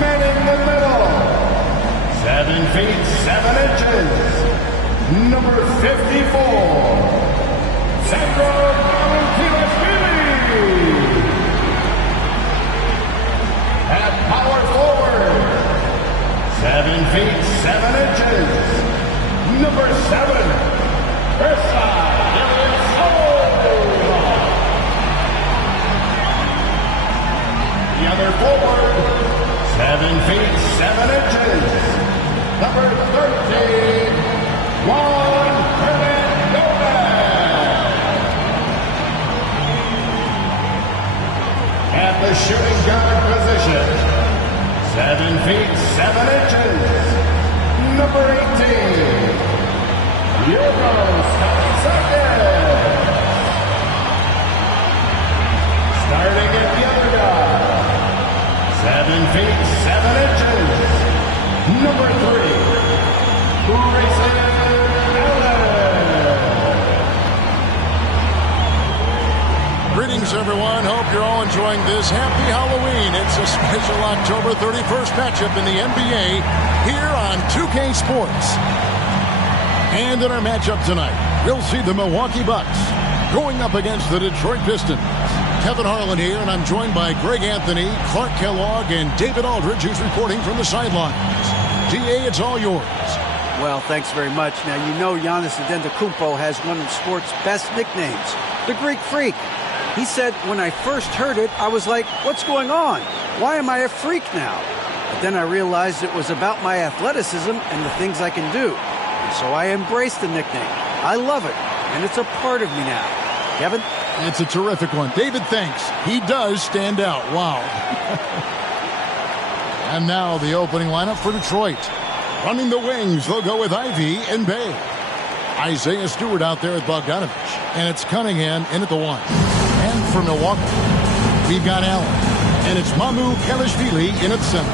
Man in the middle, 7 feet 7 inches, number 54, at power forward, 7 feet 7 inches, number 7, the other forward, 7 feet 7 inches, number 13, Juan Hernandez. At the shooting guard position, 7 feet 7 inches, number 18, starting at the other guard, 7 feet 7 inches, number 3, Grayson Allen. Greetings, everyone. Hope you're all enjoying this. Happy Halloween. It's a special October 31st matchup in the NBA here on 2K Sports. And in our matchup tonight, we'll see the Milwaukee Bucks going up against the Detroit Pistons. Kevin Harlan here, and I'm joined by Greg Anthony, Clark Kellogg, and David Aldridge, who's reporting from the sidelines. DA, it's all yours. Well, thanks very much. Now, you know Giannis Antetokounmpo has one of sports' best nicknames, the Greek Freak. He said, when I first heard it, I was like, what's going on? Why am I a freak now? But then I realized it was about my athleticism and the things I can do. And so I embraced the nickname. I love it, and it's a part of me now. Kevin? It's a terrific one. David, thanks. He does stand out. Wow. And now the opening lineup for Detroit. Running the wings, they'll go with Ivy and Bay. Isaiah Stewart out there with Bogdanovich. And it's Cunningham in at the 1. And for Milwaukee, we've got Allen. And it's Mamu Kelishvili in at center.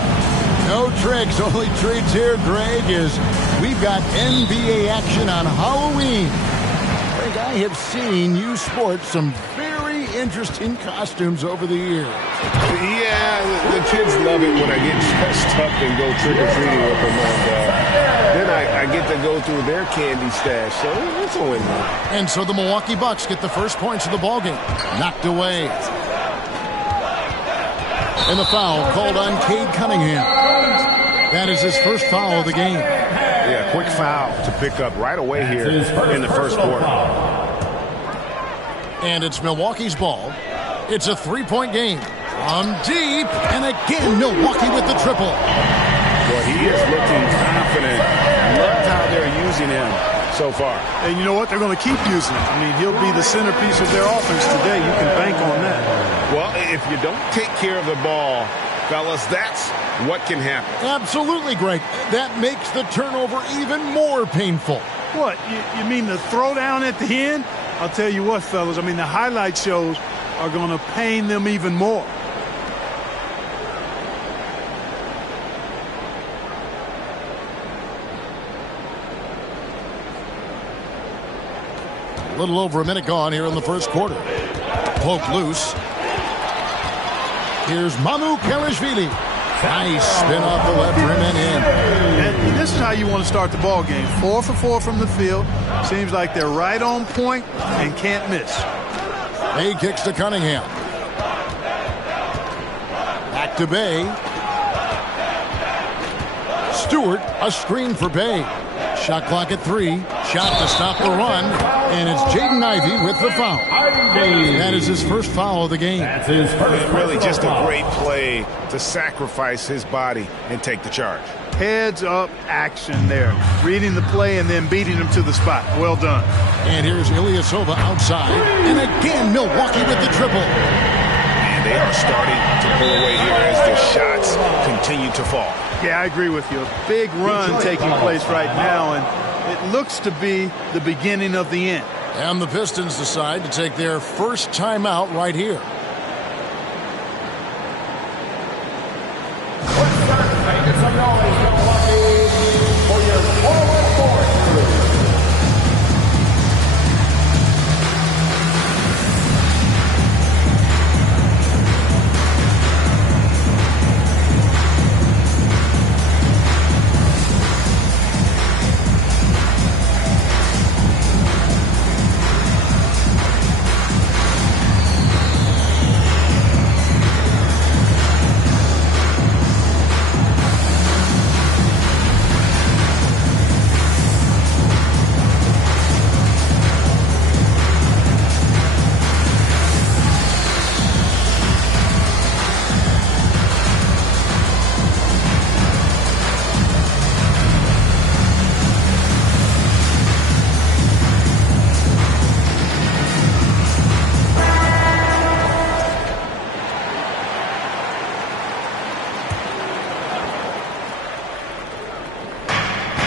No tricks, only treats here, Greg, is we've got NBA action on Halloween. Greg, I have seen you sport some very interesting costumes over the years. Yeah, the kids love it when I get dressed up and go trick-or-treating with them. And then I get to go through their candy stash, so it's a win. And so the Milwaukee Bucks get the first points of the ballgame. Knocked away. And the foul called on Cade Cunningham. That is his first foul of the game. Yeah, quick foul to pick up right away here in the first quarter. And it's Milwaukee's ball. It's a three-point game. From deep, and again, Milwaukee with the triple. Well, he is looking confident. Love how they're using him so far. And you know what? They're going to keep using him. I mean, he'll be the centerpiece of their offense today. You can bank on that. Well, if you don't take care of the ball, fellas, that's what can happen. Absolutely, Greg. That makes the turnover even more painful. What? You mean the throwdown at the end? I'll tell you what, fellas. I mean, the highlight shows are going to pain them even more. A little over a minute gone here in the first quarter. Poke loose. Here's Mamu Kelishvili. Nice spin off the left rim and in. And this is how you want to start the ball game. 4 for 4 from the field. Seems like they're right on point and can't miss. Bay kicks to Cunningham. Back to Bay. Stewart, a screen for Bay. Shot clock at 3. Shot to stop the run. And it's Jaden Ivey with the foul. That is his first foul of the game. That's his first. Really just a great play to sacrifice his body and take the charge. Heads up action there. Reading the play and then beating him to the spot. Well done. And here's Ilyasova outside. And again, Milwaukee with the triple. And they are starting to pull away here as the shots continue to fall. Yeah, I agree with you. A big run taking place right now, and it looks to be the beginning of the end. And the Pistons decide to take their first timeout right here.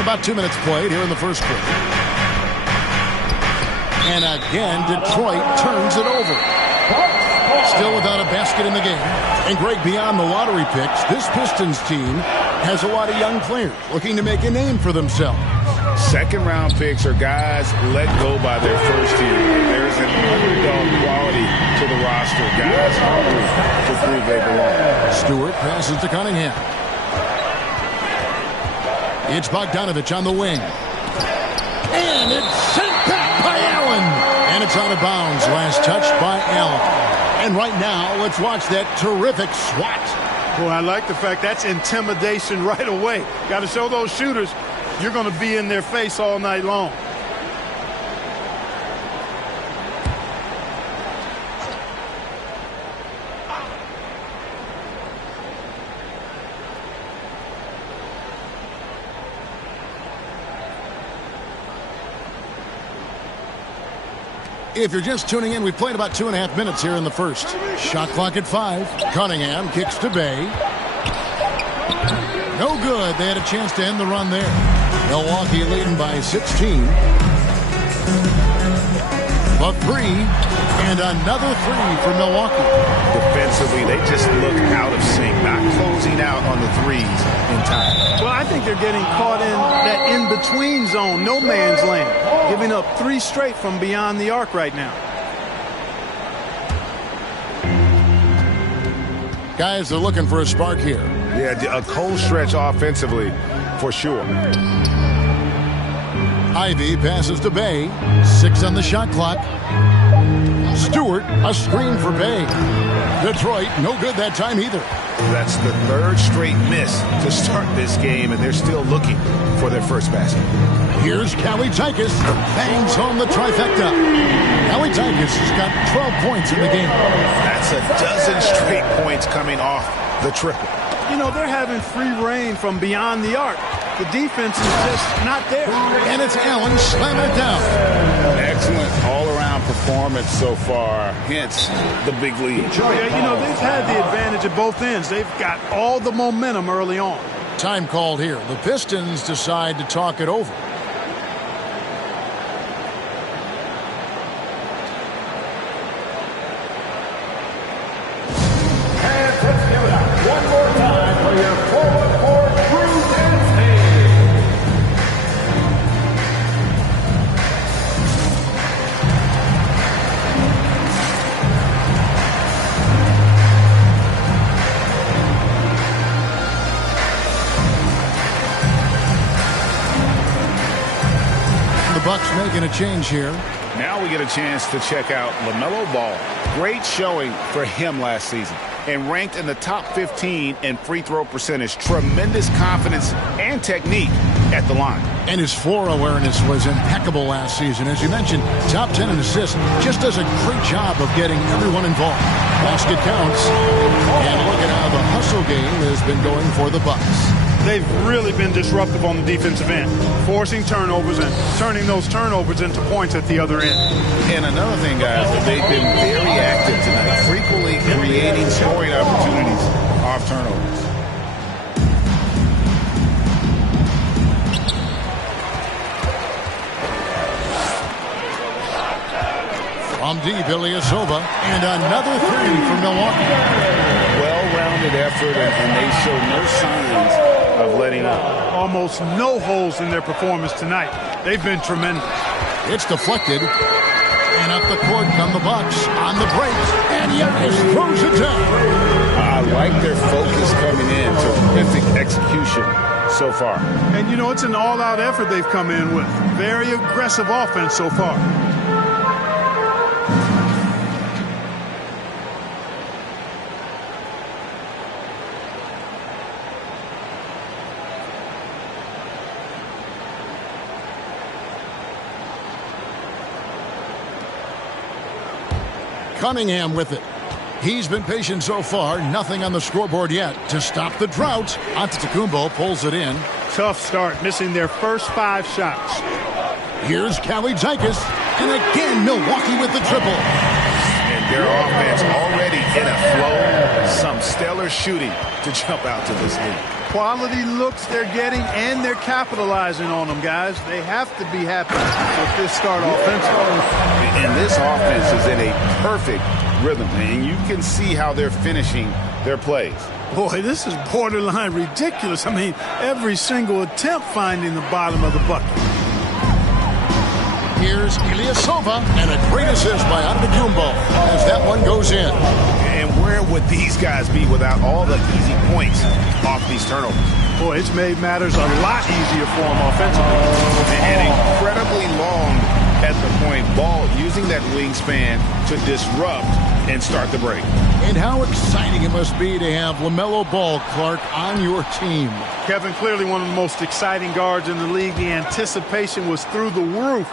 about 2 minutes played here in the first quarter. And again, Detroit turns it over. Still without a basket in the game. And Greg, beyond the lottery picks, this Pistons team has a lot of young players looking to make a name for themselves. Second-round picks are guys let go by their first team. There's an underdog quality to the roster. Guys hungry to prove they belong. Stewart passes to Cunningham. It's Bogdanovich on the wing. And it's sent back by Allen. And it's out of bounds. Last touch by Allen. And right now, let's watch that terrific swat. Boy, I like the fact that's intimidation right away. Got to show those shooters you're going to be in their face all night long. If you're just tuning in, we've played about 2.5 minutes here in the first. Shot clock at 5. Cunningham kicks to Bay. No good. They had a chance to end the run there. Milwaukee leading by 16. A 3. And another 3 for Milwaukee. Defensively, they just look out of sync, not closing out on the threes in time. Well, I think they're getting caught in that in-between zone, no man's land, giving up 3 straight from beyond the arc right now. Guys are looking for a spark here. Yeah, a cold stretch offensively for sure. Ivy passes to Bay. 6 on the shot clock. Stewart, a screen for Bay. Detroit, no good that time either. That's the 3rd straight miss to start this game, and they're still looking for their first basket. Here's Tikis. Bangs home the trifecta. Tikis has got 12 points in the game. That's a dozen straight points coming off the triple. You know, they're having free reign from beyond the arc. The defense is just not there. And it's Allen slamming it down. Excellent all-around performance so far, hence the big lead. Oh, yeah, you know, they've had the advantage at both ends. They've got all the momentum early on. Time called here. The Pistons decide to talk it over. Bucks making a change here. Now we get a chance to check out LaMelo Ball. Great showing for him last season. And ranked in the top 15 in free throw percentage. Tremendous confidence and technique at the line. And his floor awareness was impeccable last season. As you mentioned, top 10 in assists. Just does a great job of getting everyone involved. Basket counts. And look at how the hustle game has been going for the Bucks. They've really been disruptive on the defensive end, forcing turnovers and turning those turnovers into points at the other end. And another thing, guys, that they've been very active tonight, frequently creating scoring opportunities off turnovers. From deep, Ilyasova, and another 3 for Milwaukee. Well-rounded effort, and they show no signs of letting up. Almost no holes in their performance tonight. They've been tremendous. It's deflected. And up the court come the Bucks on the break. And Giannis throws it down. I like their focus coming in. Terrific execution so far. And, you know, it's an all-out effort they've come in with. Very aggressive offense so far. Cunningham with it. He's been patient so far. Nothing on the scoreboard yet to stop the drought. Antetokounmpo pulls it in. Tough start, missing their first 5 shots. Here's Tikis. And again, Milwaukee with the triple. And their offense already in a flow. Some stellar shooting to jump out to this lead. quality looks they're getting, and they're capitalizing on them, guys. They have to be happy with this start offensively. And this offense is in a perfect rhythm, and you can see how they're finishing their plays. Boy, this is borderline ridiculous. I mean, every single attempt finding the bottom of the bucket. Here's Ilyasova, and a great assist by Antetokounmpo as that one goes in. And where would these guys be without all the easy points off these turnovers? Boy, it's made matters a lot easier for them offensively. And incredibly long at the point. Ball using that wingspan to disrupt and start the break. And how exciting it must be to have LaMelo Ball, Clark, on your team. Kevin, clearly one of the most exciting guards in the league. The anticipation was through the roof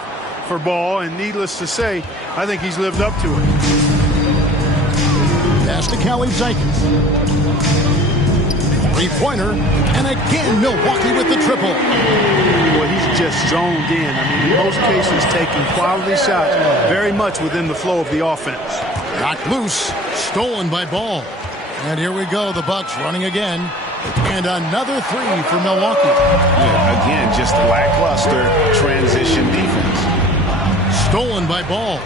for Ball, and needless to say, I think he's lived up to it. Pass to Callie Zykins. Three-pointer, and again Milwaukee with the triple. Boy, he's just zoned in. I mean, in most cases, taking quality shots very much within the flow of the offense. Knocked loose, stolen by Ball. And here we go, the Bucks running again. And another three for Milwaukee. Yeah, again, just lackluster transition defense. Stolen by Ball.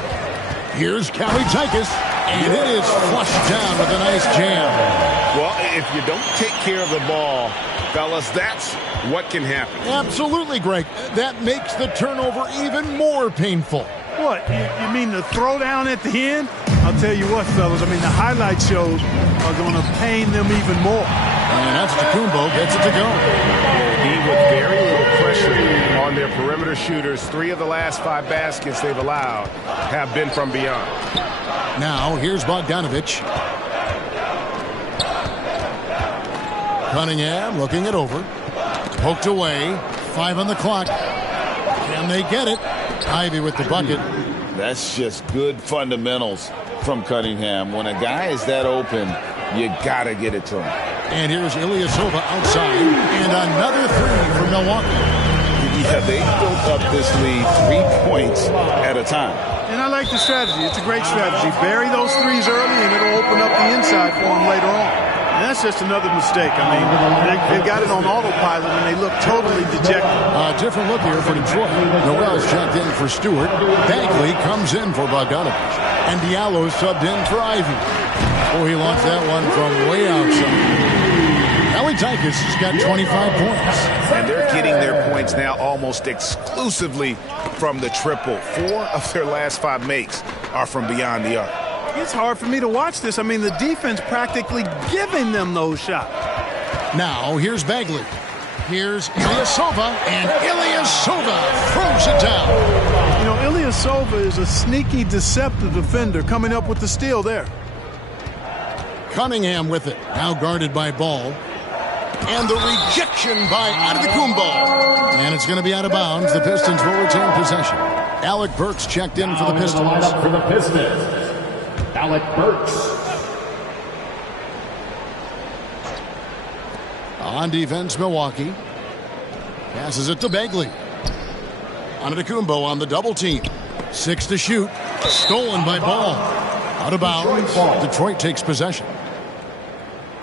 Here's Callie Zykins, and it is flushed down with a nice jam. Well, if you don't take care of the ball, fellas, that's what can happen. Absolutely, Greg. That makes the turnover even more painful. What, you mean the throwdown at the end? I'll tell you what, fellas, I mean, the highlight shows are going to pain them even more. And Antetokounmpo gets it to go. He with very little pressure on their perimeter shooters. 3 of the last 5 baskets they've allowed have been from beyond. Now, here's Bogdanovich. Cunningham looking it over. Poked away. 5 on the clock. Can they get it? Ivy with the bucket. That's just good fundamentals from Cunningham. When a guy is that open, you got to get it to him. And here's Ilyasova outside. And another three for Milwaukee. Yeah, they built up this lead 3 points at a time. And I like the strategy. It's a great strategy. Bury those threes early, and it'll open up the inside for them later on. And that's just another mistake. I mean, they've got it on autopilot, and they look totally dejected. A different look here for Detroit. Noel's checked in for Stewart. Bagley comes in for Bogdanovich. And Diallo subbed in for Ivy. Oh, he launched that one from way outside. Callie Zykins has got 25 points. And they're getting their points now almost exclusively from the triple. 4 of their last 5 makes are from beyond the arc. It's hard for me to watch this. I mean, the defense practically giving them those shots. Now, here's Bagley. Here's Ilyasova, and Ilyasova throws it down. You know, Ilyasova is a sneaky, deceptive defender coming up with the steal there. Cunningham with it, now guarded by Ball. And the rejection by Antetokounmpo. And it's going to be out of bounds. The Pistons will retain possession. Alec Burks checked in for the Pistons. For the Pistons, Alec Burks. On defense, Milwaukee. Passes it to Bagley. Antetokounmpo on the double team. 6 to shoot. Stolen by Ball. Out of bounds. Detroit takes possession.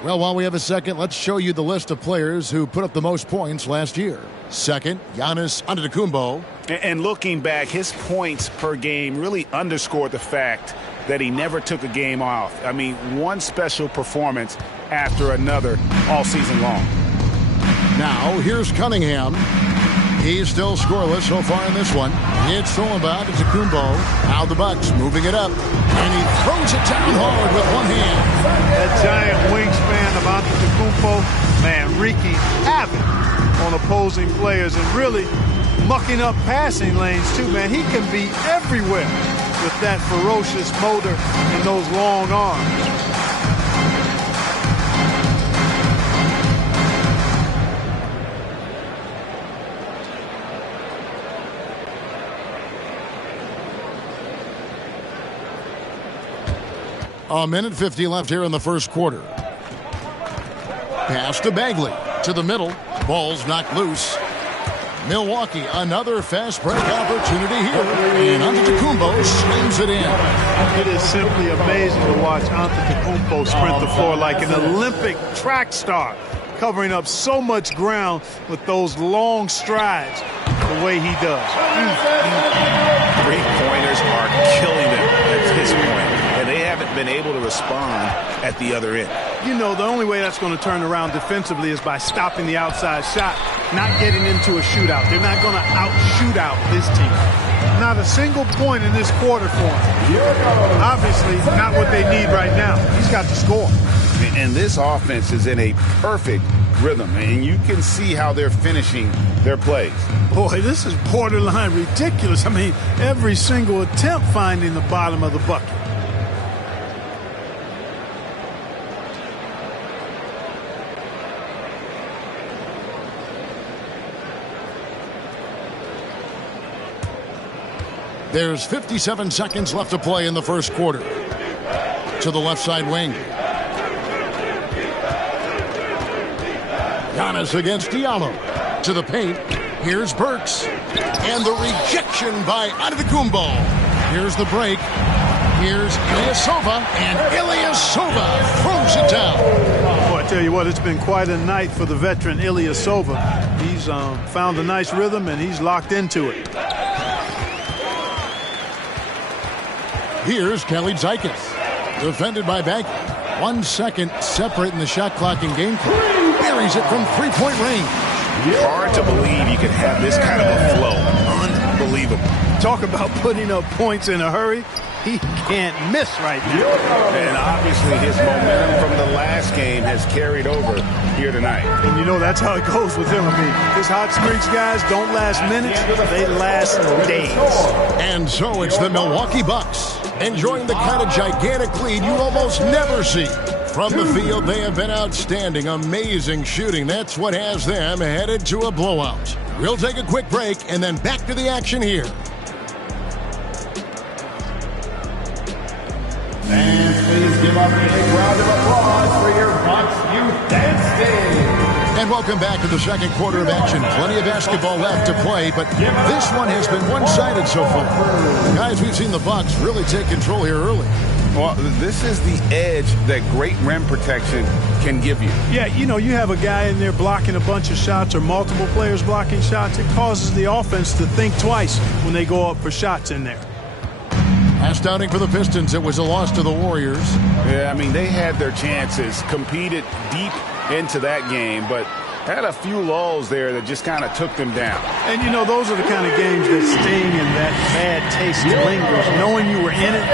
Well, while we have a second, let's show you the list of players who put up the most points last year. Second, Giannis Antetokounmpo. And looking back, his points per game really underscored the fact that he never took a game off. I mean, one special performance after another all season long. Now, here's Cunningham. He's still scoreless so far in this one. It's thrown by Antetokounmpo. Now the Bucks moving it up. And he throws it down hard with one hand. That giant wingspan of Antetokounmpo, man, wreaking havoc on opposing players and really mucking up passing lanes too, man. He can be everywhere with that ferocious motor and those long arms. A minute 50 left here in the first quarter. Pass to Bagley. To the middle. Ball's knocked loose. Milwaukee, another fast break opportunity here. And Antetokounmpo slings it in. It is simply amazing to watch Antetokounmpo sprint the floor like an Olympic track star. covering up so much ground with those long strides the way he does. Three-pointers are killing them at this point, and they haven't been able to respond at the other end. You know, the only way that's going to turn around defensively is by stopping the outside shot, not getting into a shootout. They're not going to out-shoot out this team. Not a single point in this quarter for him. Obviously, not what they need right now. He's got to score. And this offense is in a perfect rhythm, and you can see how they're finishing their plays. Boy, this is borderline ridiculous. I mean, every single attempt finding the bottom of the bucket. There's 57 seconds left to play in the first quarter. To the left side wing. Giannis against Diallo. To the paint. Here's Burks. And the rejection by Antetokounmpo. Here's the break. Here's Ilyasova. And Ilyasova throws it down. Boy, I tell you what, it's been quite a night for the veteran Ilyasova. He's found a nice rhythm, and he's locked into it. Here's Kelly Zykis. Defended by Banky. 1 second separating the shot clock and game clock. Buries it from three-point range. Hard to believe you could have this kind of a flow. Unbelievable. Talk about putting up points in a hurry. He can't miss right now. And obviously his momentum from the last game has carried over here tonight. And you know that's how it goes with him. I mean, his hot streaks, guys, don't last minutes. They last days. And so it's the Milwaukee Bucks enjoying the kind of gigantic lead you almost never see. From the field, they have been outstanding. Amazing shooting. That's what has them headed to a blowout. We'll take a quick break and then back to the action here. Fans, please give up a big round of applause for your Bucks Youth Dance Day. And welcome back to the second quarter of action. Plenty of basketball left to play, but this one has been one-sided so far. Guys, we've seen the Bucks really take control here early. Well, this is the edge that great rim protection can give you. Yeah, you know, you have a guy in there blocking a bunch of shots or multiple players blocking shots. It causes the offense to think twice when they go up for shots in there. Last outing for the Pistons, it was a loss to the Warriors. Yeah, I mean, they had their chances, competed deep into that game, but had a few lulls there that just kind of took them down. And, you know, those are the kind of games that sting and that bad taste lingers. Knowing you were in it,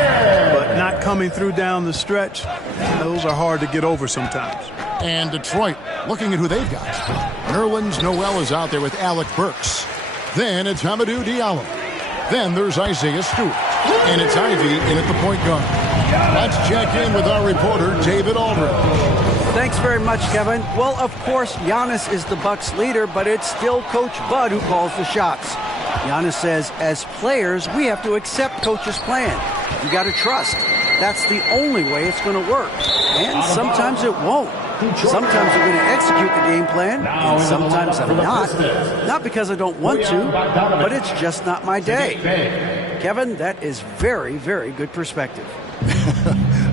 but not coming through down the stretch, those are hard to get over sometimes. And Detroit, looking at who they've got. Nerlens Noel is out there with Alec Burks. Then it's Hamidou Diallo. Then there's Isaiah Stewart. And it's Ivy in at the point guard. Let's check in with our reporter, David Aldridge. Thanks very much, Kevin. Well, of course, Giannis is the Bucks leader, but it's still Coach Bud who calls the shots. Giannis says, as players, we have to accept Coach's plan. You got to trust. That's the only way it's going to work. And sometimes it won't. Sometimes I'm going to execute the game plan, and sometimes I'm not. Not because I don't want to, but it's just not my day. Kevin, that is very, very good perspective.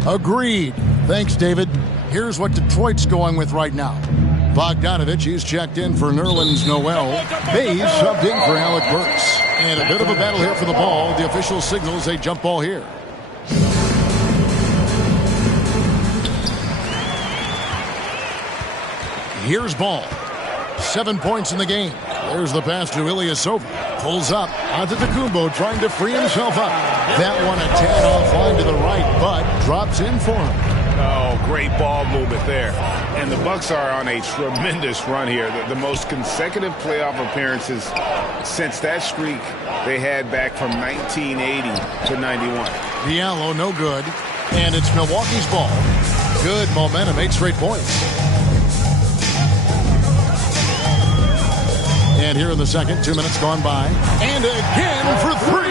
Agreed. Thanks, David. Here's what Detroit's going with right now. Bogdanovich, he's checked in for Nerlens Noel. Bays subbed in for Alec Burks. And a bit of a battle here for the ball. The official signals a jump ball here. Here's Ball. 7 points in the game. There's the pass to Ilyasova. Pulls up. Antetokounmpo trying to free himself up. That one a tad offline to the right, but drops in for him. Oh, great ball movement there. And the Bucks are on a tremendous run here. The most consecutive playoff appearances since that streak they had back from 1980 to 91. Diallo, no good. And it's Milwaukee's ball. Good momentum, 8 straight points. And here in the second, 2 minutes gone by. And again for 3.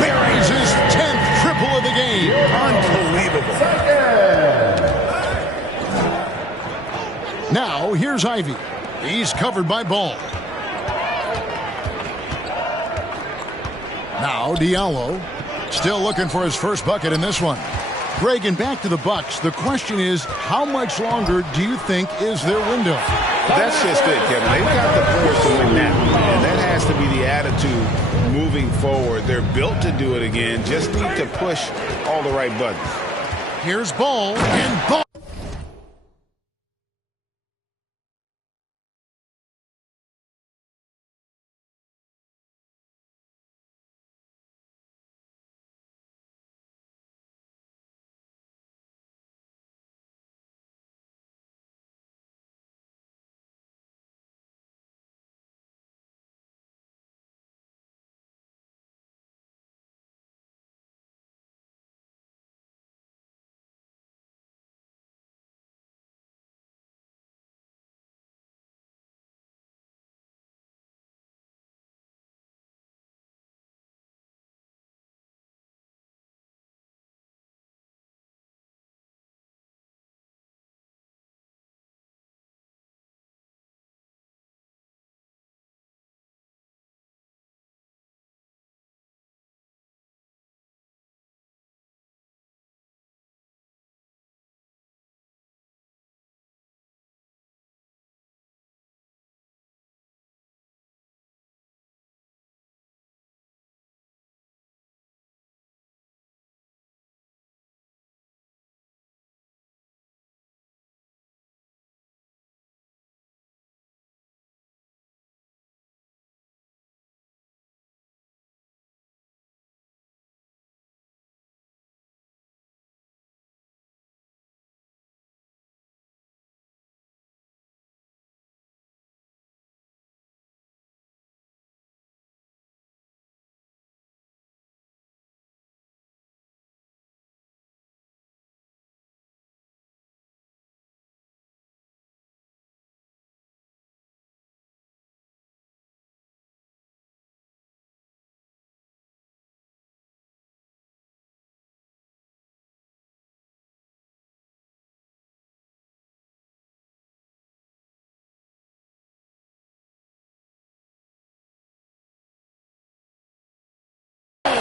Buries his 10th triple of the game. Unbelievable. Now, here's Ivy. He's covered by Ball. Now, Diallo. Still looking for his first bucket in this one. Greg, and back to the Bucks. The question is, how much longer do you think is their window? That's just it, Kevin. They've got the players to win now, and that has to be the attitude moving forward. They're built to do it again. Just need to push all the right buttons. Here's Ball, and Ball.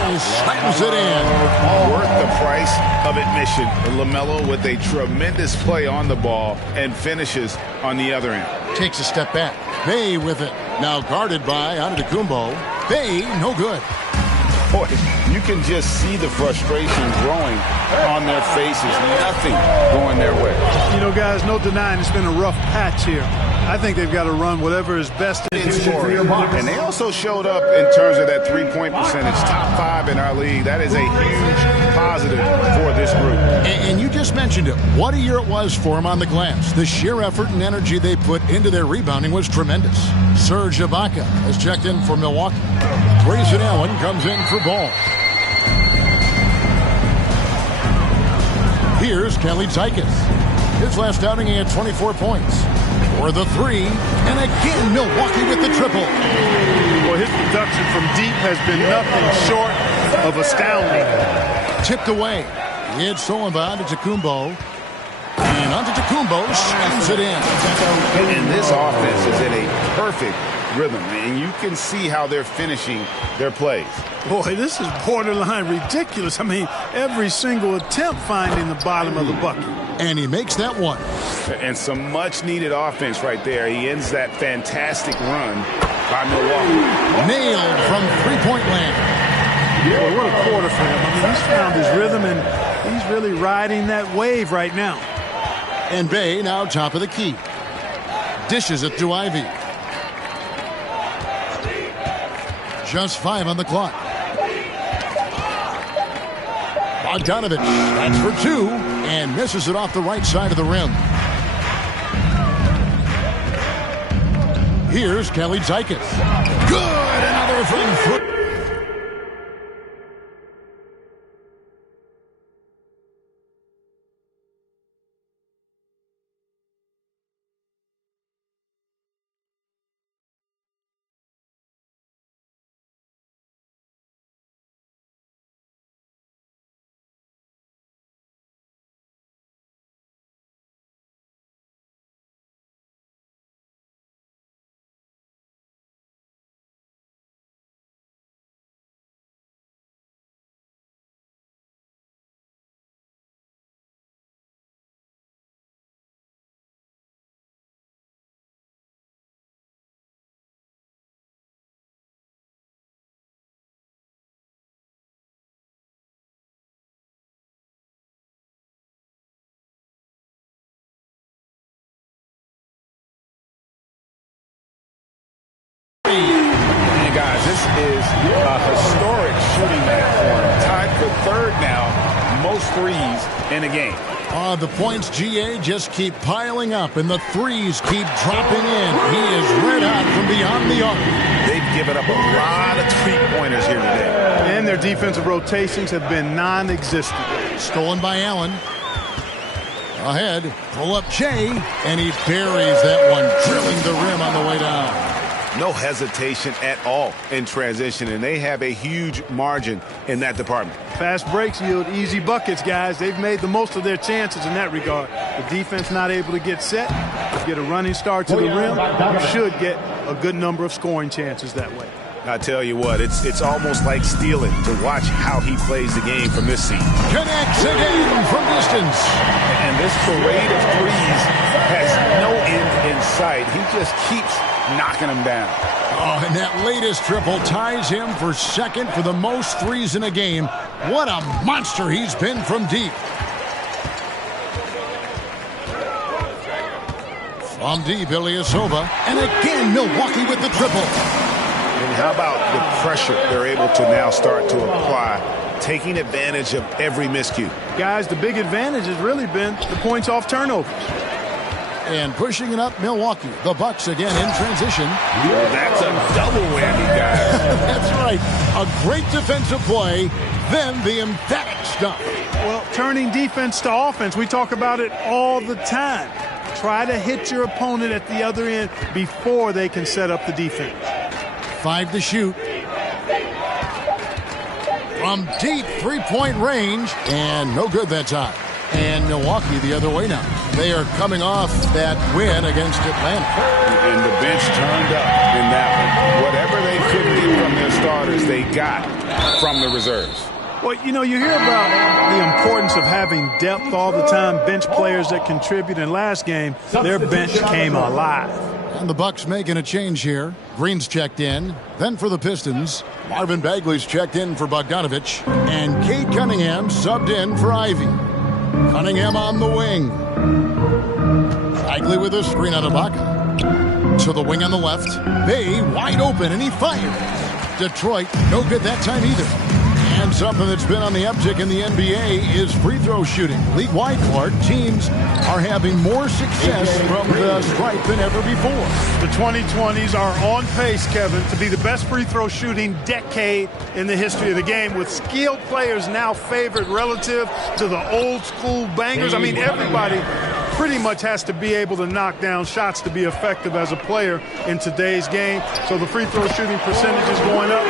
Slams it in. Worth the price of admission. LaMelo with a tremendous play on the ball and finishes on the other end. Takes a step back. Bay with it. Now guarded by Antetokounmpo. Bay, no good. Boy, you can just see the frustration growing on their faces. Nothing going their way. You know, guys, no denying it's been a rough patch here. I think they've got to run whatever is best in scoring. And they also showed up in terms of that three-point percentage. Top 5 in our league. That is a huge positive for this group. And you just mentioned it. What a year it was for them on the glass. The sheer effort and energy they put into their rebounding was tremendous. Serge Ibaka has checked in for Milwaukee. Grayson Allen comes in for Ball. Here's Kelly Tykes. His last outing, he had 24 points. For the three, and again Milwaukee with the triple. Well, his production from deep has been nothing short of astounding. Tipped away. It's stolen by Antetokounmpo. And Antetokounmpo slams it in. And this offense is in a perfect rhythm, and you can see how they're finishing their plays. Boy, this is borderline ridiculous. I mean, every single attempt finding the bottom of the bucket. And he makes that one. And some much-needed offense right there. He ends that fantastic run by Milwaukee. Nailed from three-point land. Boy, what a quarter for him. I mean, he's found his rhythm, and he's really riding that wave right now. And Bay now top of the key. Dishes it to Ivy. Just 5 on the clock. Bogdanovich, that's for 2, and misses it off the right side of the rim. Here's Kelly Tykes. Good, another from 3. This is a historic shooting night for him. Tied for third now, most threes in a game. The points, GA, just keep piling up, and the threes keep dropping in. He is red hot from beyond the arc. They've given up a lot of three-pointers here today. And their defensive rotations have been non-existent. Stolen by Allen. Ahead, pull up Jay, and he buries that one, drilling the rim on the way down. No hesitation at all in transition, and they have a huge margin in that department. Fast breaks yield easy buckets, guys. They've made the most of their chances in that regard. The defense not able to get set, get a running start to the rim. You should get a good number of scoring chances that way. I tell you what, it's almost like stealing to watch how he plays the game from this seat. Connects again from distance. And this parade of threes has no end in sight. He just keeps knocking them down. Oh, and that latest triple ties him for second for the most threes in a game. What a monster he's been from deep. From deep, Ilyasova. And again, Milwaukee with the triple. And how about the pressure they're able to now start to apply, taking advantage of every miscue? Guys, the big advantage has really been the points off turnovers. And pushing it up, Milwaukee. The Bucks again in transition. That's a double whammy, guys. That's right. A great defensive play, then the emphatic stuff. Well, turning defense to offense, we talk about it all the time. Try to hit your opponent at the other end before they can set up the defense. 5 to shoot. From deep three-point range, and no good that time. And Milwaukee the other way now. They are coming off that win against Atlanta. And the bench turned up in that one. Whatever they couldn't get from their starters, they got from the reserves. Well, you know, you hear about the importance of having depth all the time, bench players that contribute. In last game, their bench came alive. And the Bucks making a change here. Green's checked in. Then for the Pistons, Marvin Bagley's checked in for Bogdanovich. And Cade Cunningham subbed in for Ivy. Cunningham on the wing. Bagley with a screen on Ibaka. To the wing on the left. Bay wide open, and he fires. Detroit, no good that time either. And something that's been on the uptick in the NBA is free throw shooting. League-wide, Clark, teams are having more success from the stripe than ever before. The 2020s are on pace, Kevin, to be the best free throw shooting decade in the history of the game, with skilled players now favored relative to the old school bangers. I mean, everybody pretty much has to be able to knock down shots to be effective as a player in today's game. So the free throw shooting percentage is going up.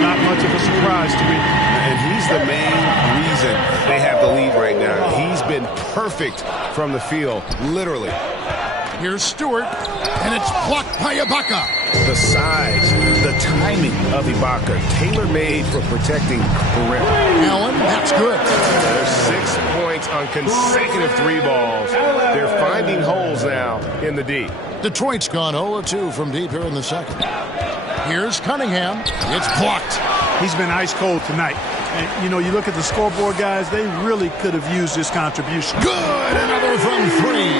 Not much of a surprise to me. And he's the main reason they have the lead right now. He's been perfect from the field, literally. Here's Stewart, and it's blocked by Ibaka. The size, the timing of Ibaka, tailor-made for protecting the rim. Allen, that's good. There's 6 points on consecutive three balls. They're finding holes now in the D. Detroit's gone 0-2 from deep here in the second. Here's Cunningham. It's blocked. He's been ice cold tonight. And, you know, you look at the scoreboard, guys, they really could have used this contribution. Good! Another from three.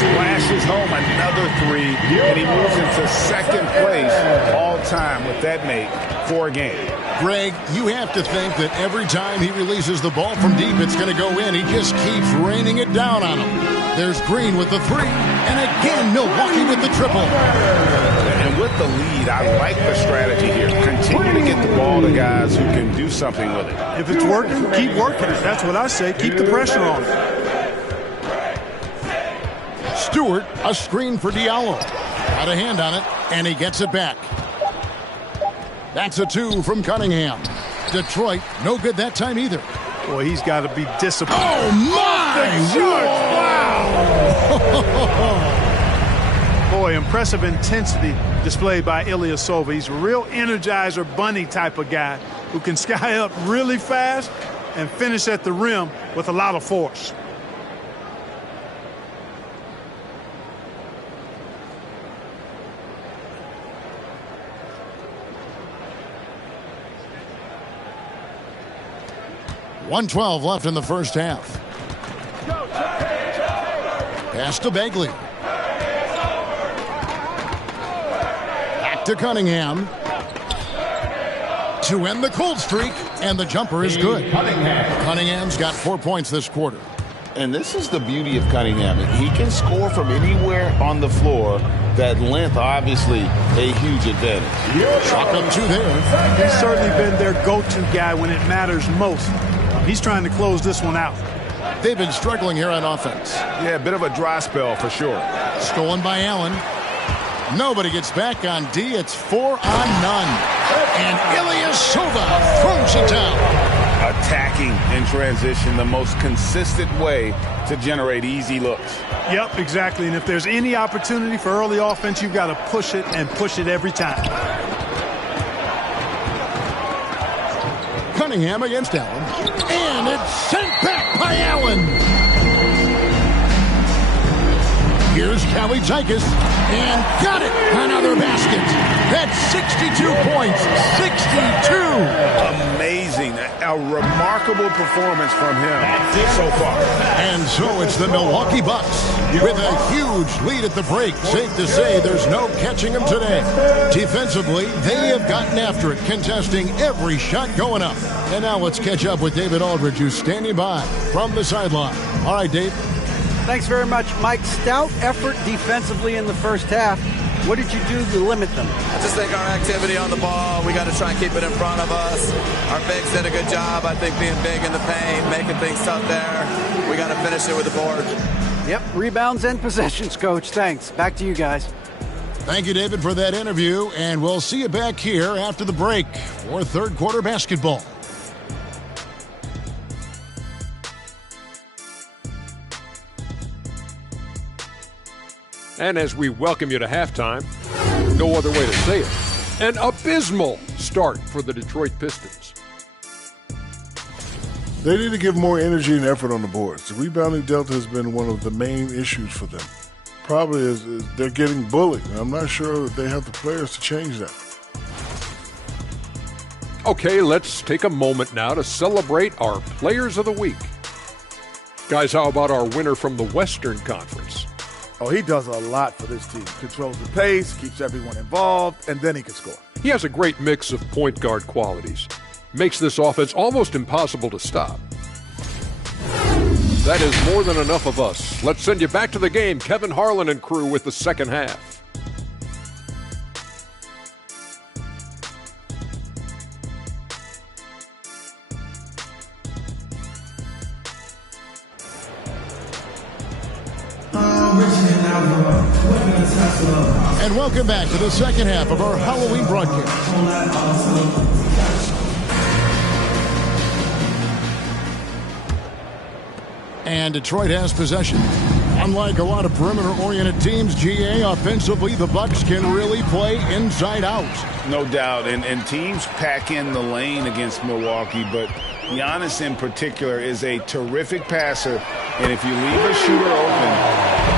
Splashes home another three, and he moves into second place all time with that make for a game. Greg, you have to think that every time he releases the ball from deep, it's going to go in. He just keeps raining it down on him. There's Green with the three, and again, Milwaukee with the triple. And with the lead, I like the strategy here. Continue to get the ball to guys who can do something with it. If it's working, keep working it. That's what I say. Keep the pressure on it. Stewart, a screen for Diallo. Got a hand on it, and he gets it back. That's a two from Cunningham. Detroit, no good that time either. Boy, he's got to be disciplined. Oh, my! Wow! Boy, impressive intensity displayed by Ilyasova. He's a real Energizer Bunny type of guy who can sky up really fast and finish at the rim with a lot of force. .112 left in the first half. Pass to Bagley. Back to Cunningham. to end the cold streak, and the jumper is good. Cunningham. Cunningham's got 4 points this quarter. And this is the beauty of Cunningham. He can score from anywhere on the floor. That length, obviously, a huge advantage. Chalk up 2 there. He's certainly been their go-to guy when it matters most. He's trying to close this one out. They've been struggling here on offense. Yeah, a bit of a dry spell for sure. Stolen by Allen. Nobody gets back on D. It's 4 on none. And Ilyasova throws it down. Attacking in transition, the most consistent way to generate easy looks. Yep, exactly. And if there's any opportunity for early offense, you've got to push it and push it every time. Cunningham against Allen. And it's sent back by Allen. Here's Kalaitzakis, and got it! Another basket. That's 62 points. 62! Amazing. A remarkable performance from him so far. And so it's the Milwaukee Bucks with a huge lead at the break. Safe to say there's no catching them today. Defensively, they have gotten after it, contesting every shot going up. And now let's catch up with David Aldridge, who's standing by from the sideline. All right, Dave. Thanks very much, Mike. Stout effort defensively in the first half. What did you do to limit them? I just think our activity on the ball, we got to try and keep it in front of us. Our bigs did a good job, I think, being big in the paint, making things tough there. We got to finish it with the board. Yep, rebounds and possessions, Coach. Thanks. Back to you guys. Thank you, David, for that interview, and we'll see you back here after the break for third quarter basketball. And as we welcome you to halftime, no other way to say it, an abysmal start for the Detroit Pistons. They need to give more energy and effort on the boards. The rebounding delta has been one of the main issues for them. Probably is they're getting bullied. And I'm not sure that they have the players to change that. Okay, let's take a moment now to celebrate our Players of the Week. Guys, how about our winner from the Western Conference? Oh, he does a lot for this team. Controls the pace, keeps everyone involved, and then he can score. He has a great mix of point guard qualities. Makes this offense almost impossible to stop. That is more than enough of us. Let's send you back to the game. Kevin Harlan and crew with the second half. And welcome back to the second half of our Halloween broadcast. And Detroit has possession. Unlike a lot of perimeter-oriented teams, GA, offensively, the Bucks can really play inside out. No doubt, and teams pack in the lane against Milwaukee, but Giannis in particular is a terrific passer, and if you leave a shooter open,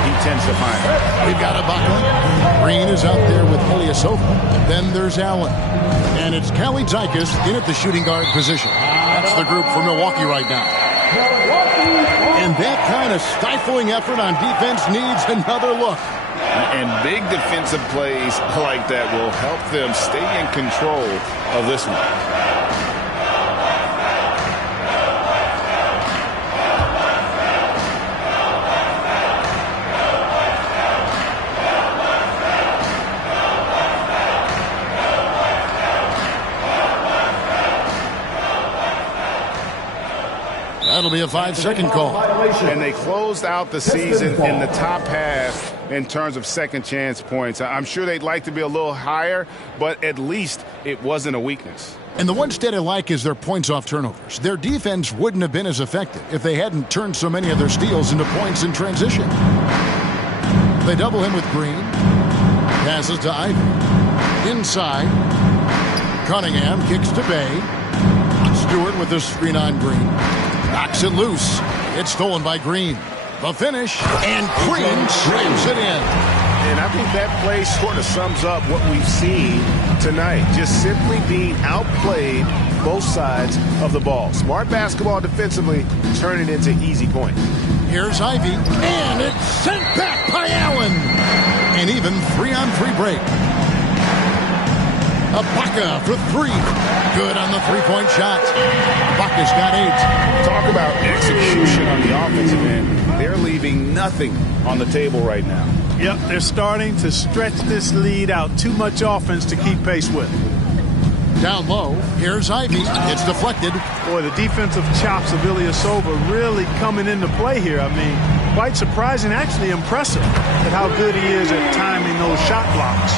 he tends to find it. We've got Ibaka. Green is out there with Ilyasova. Then there's Allen. And it's Kalaitzakis in at the shooting guard position. That's the group for Milwaukee right now. And that kind of stifling effort on defense needs another look. And big defensive plays like that will help them stay in control of this one. That'll be a 5-second call. And they closed out the season in the top half in terms of second chance points. I'm sure they'd like to be a little higher, but at least it wasn't a weakness. And the one stat I like is their points off turnovers. Their defense wouldn't have been as effective if they hadn't turned so many of their steals into points in transition. They double him with Green. Passes to Ivy. Inside. Cunningham kicks to Bay. Stewart with the screen on Green. Knocks it loose. It's stolen by Green. The finish, and Green slams it in. And I think that play sort of sums up what we've seen tonight. Just simply being outplayed both sides of the ball. Smart basketball defensively, turning into easy points. Here's Ivy, and it's sent back by Allen. An even 3-on-3 break. Ibaka for three. Good on the three-point shot. Ibaka's got 8. Talk about execution on the offensive end. They're leaving nothing on the table right now. Yep, they're starting to stretch this lead out. Too much offense to keep pace with. Down low, here's Ivy. It's deflected. Boy, the defensive chops of Ilyasova really coming into play here. I mean, quite surprising, actually impressive at how good he is at timing those shot blocks.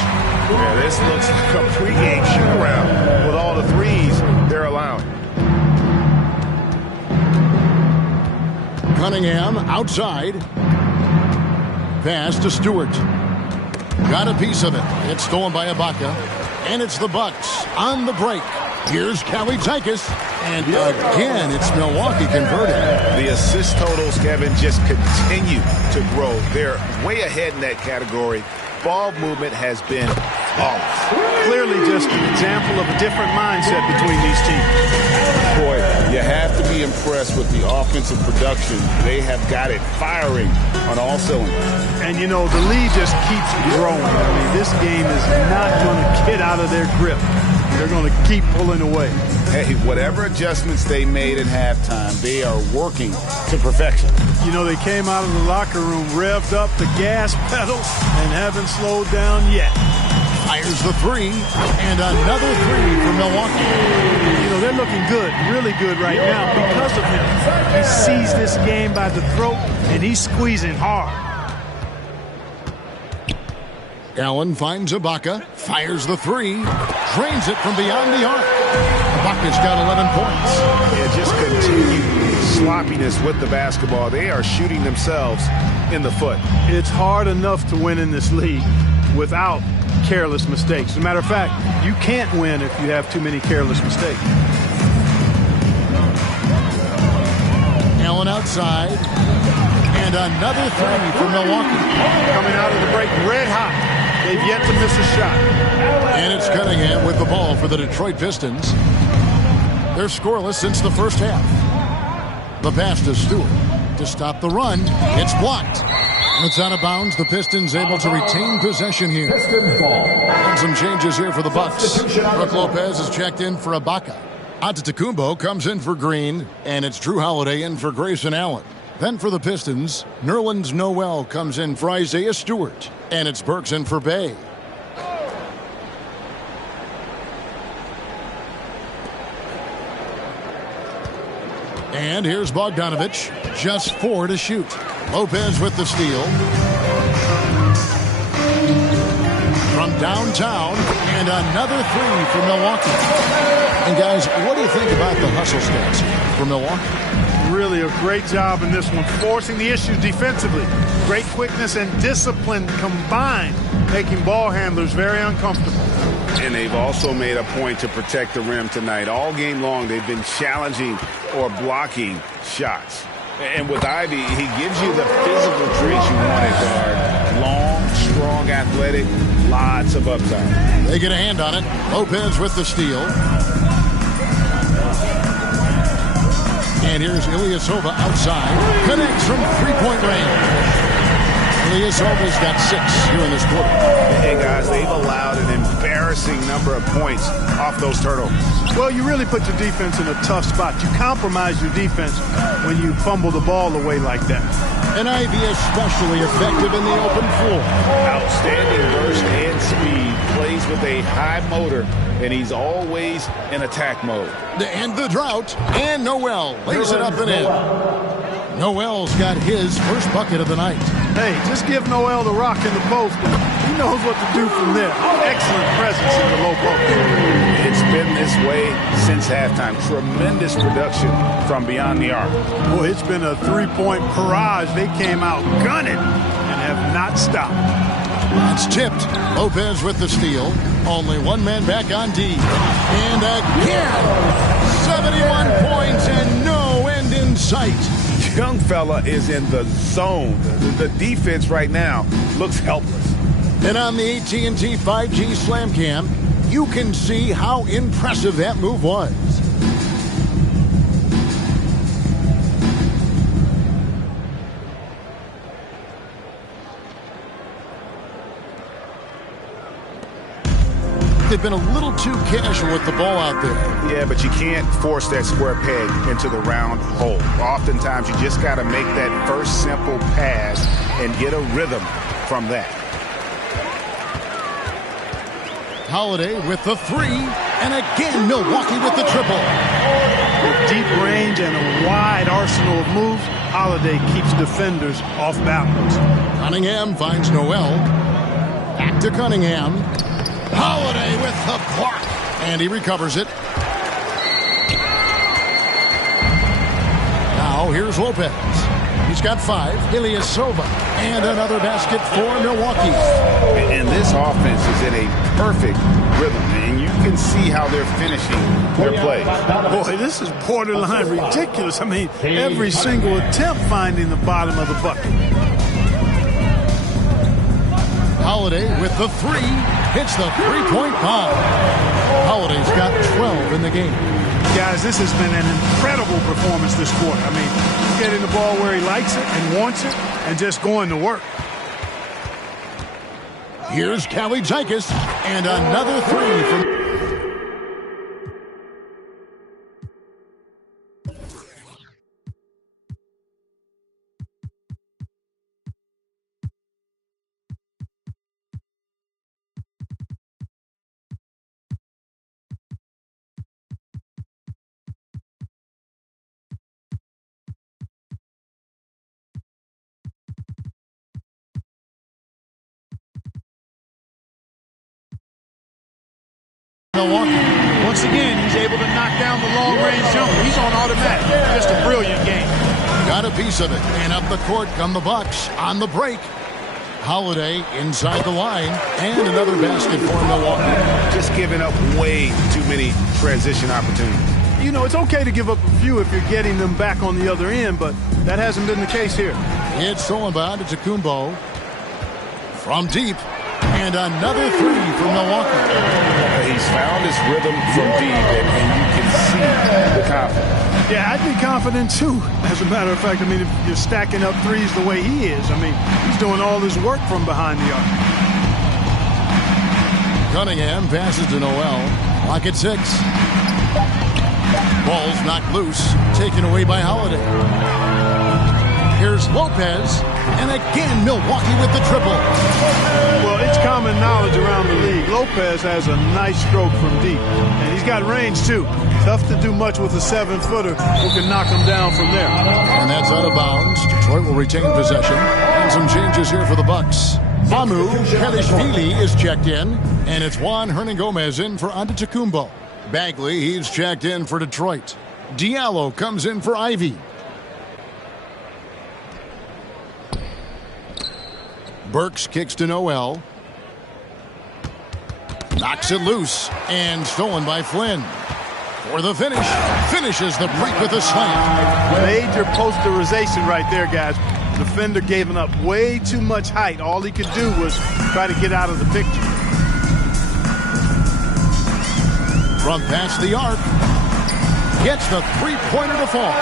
Yeah, this looks like a pregame shoot-around with all the threes they're allowing. Cunningham outside. Pass to Stewart. Got a piece of it. It's stolen by Ibaka. And it's the Bucks on the break. Here's Kalaitzakis. And again, it's Milwaukee converting. The assist totals, Kevin, just continue to grow. They're way ahead in that category. Ball movement has been flawless. Clearly just an example of a different mindset between these teams. Boy, you have to be impressed with the offensive production. They have got it firing on all cylinders. And, you know, the lead just keeps growing. I mean, this game is not going to get out of their grip. They're going to keep pulling away. Hey, whatever adjustments they made at halftime, they are working to perfection. You know, they came out of the locker room, revved up the gas pedal, and haven't slowed down yet. Fires the three, and another three for Milwaukee. You know, they're looking good, really good right now because of him. He sees this game by the throat, and he's squeezing hard. Allen finds Ibaka, fires the three, drains it from beyond the arc. Ibaka's got 11 points. Yeah, just continued sloppiness with the basketball. They are shooting themselves in the foot. It's hard enough to win in this league without careless mistakes. As a matter of fact, you can't win if you have too many careless mistakes. Allen outside. And another three for Milwaukee. Coming out of the break red hot. They've yet to miss a shot. And it's Cunningham with the ball for the Detroit Pistons. They're scoreless since the first half. The pass to Stewart to stop the run. It's blocked. It's out of bounds. The Pistons able to retain possession here. And some changes here for the Bucks. Brook Lopez is checked in for Ibaka. Antetokounmpo comes in for Green. And it's Drew Holiday in for Grayson Allen. Then for the Pistons, Nerlens Noel comes in for Isaiah Stewart. And it's Burks in for Bay. And here's Bogdanovich. Just 4 to shoot. Lopez with the steal. From downtown. And another three for Milwaukee. And guys, what do you think about the hustle stats for Milwaukee? Really a great job in this one, forcing the issues defensively. Great quickness and discipline combined, making ball handlers very uncomfortable. And they've also made a point to protect the rim tonight. All game long, they've been challenging or blocking shots. And with Ivy, he gives you the physical traits you want at guard. Long, strong, athletic, lots of upside. They get a hand on it. Lopez with the steal. And here's Ilyasova outside. Connects from three-point range. Ilyasova's got 6 here in this quarter. Hey, guys, they've allowed an embarrassing number of points off those turnovers. Well, you really put your defense in a tough spot. You compromise your defense when you fumble the ball away like that. And Ivy especially effective in the open floor. Outstanding burst and speed. Plays with a high motor, and he's always in attack mode. And the drought. And Noel lays it up and in. Noel's got his first bucket of the night. Hey, just give Noel the rock in the post, and he knows what to do from there. Excellent presence in the low post. It's been this way since halftime. Tremendous production from beyond the arc. Boy, it's been a three-point barrage. They came out gunning and have not stopped. It's tipped. Lopez with the steal. Only one man back on D. And again, 71 points and no end in sight. Young fella is in the zone. The defense right now looks helpless. And on the AT&T 5G Slam Cam, you can see how impressive that move was. they've been a little too casual with the ball out there. Yeah, but you can't force that square peg into the round hole. Oftentimes, you just got to make that first simple pass and get a rhythm from that. Holiday with the three, and again Milwaukee with the triple. With deep range and a wide arsenal of moves, Holiday keeps defenders off balance. Cunningham finds Noel. Back to Cunningham. Holiday with the block, and he recovers it. Now here's Lopez. He's got 5. Ilyasova, and another basket for Milwaukee. And this offense is in a perfect rhythm, and you can see how they're finishing their plays. Boy, this is borderline ridiculous. I mean, every single attempt finding the bottom of the bucket. Holiday with the 3, hits the three-point bomb. Holiday's got 12 in the game. Guys, this has been an incredible performance this quarter. I mean, he's getting the ball where he likes it and wants it and just going to work. Here's Kalaitzakis, and another 3 from... Milwaukee. Once again, he's able to knock down the long-range jumper. He's on automatic. Just a brilliant game. Got a piece of it. And up the court come the Bucks on the break. Holiday inside the line. And another basket for Milwaukee. Just giving up way too many transition opportunities. You know, it's okay to give up a few if you're getting them back on the other end, but that hasn't been the case here. It's Solomon to Kumbo. From deep. And another 3 for Milwaukee. He's found his rhythm from deep, and you can see the confidence. Yeah, I'd be confident too. As a matter of fact, I mean, if you're stacking up threes the way he is, I mean, he's doing all his work from behind the arc. Cunningham passes to Noel. Clock at 6. Ball's knocked loose, taken away by Holiday. Here's Lopez, and again Milwaukee with the triple. Well, it's common knowledge around the league. Lopez has a nice stroke from deep, and he's got range too. Tough to do much with a 7-footer who can knock him down from there. And that's out of bounds. Detroit will retain possession. And some changes here for the Bucks. Mamu Kelishvili is checked in, and it's Juan Hernan-Gomez in for Antetokounmpo. Bagley, he's checked in for Detroit. Diallo comes in for Ivy. Burks kicks to Noel. Knocks it loose and stolen by Flynn. For the finish. Finishes the break with a slam. Major posterization right there, guys. The defender gave him up way too much height. All he could do was try to get out of the picture. From past the arc. Gets the three-pointer to fall.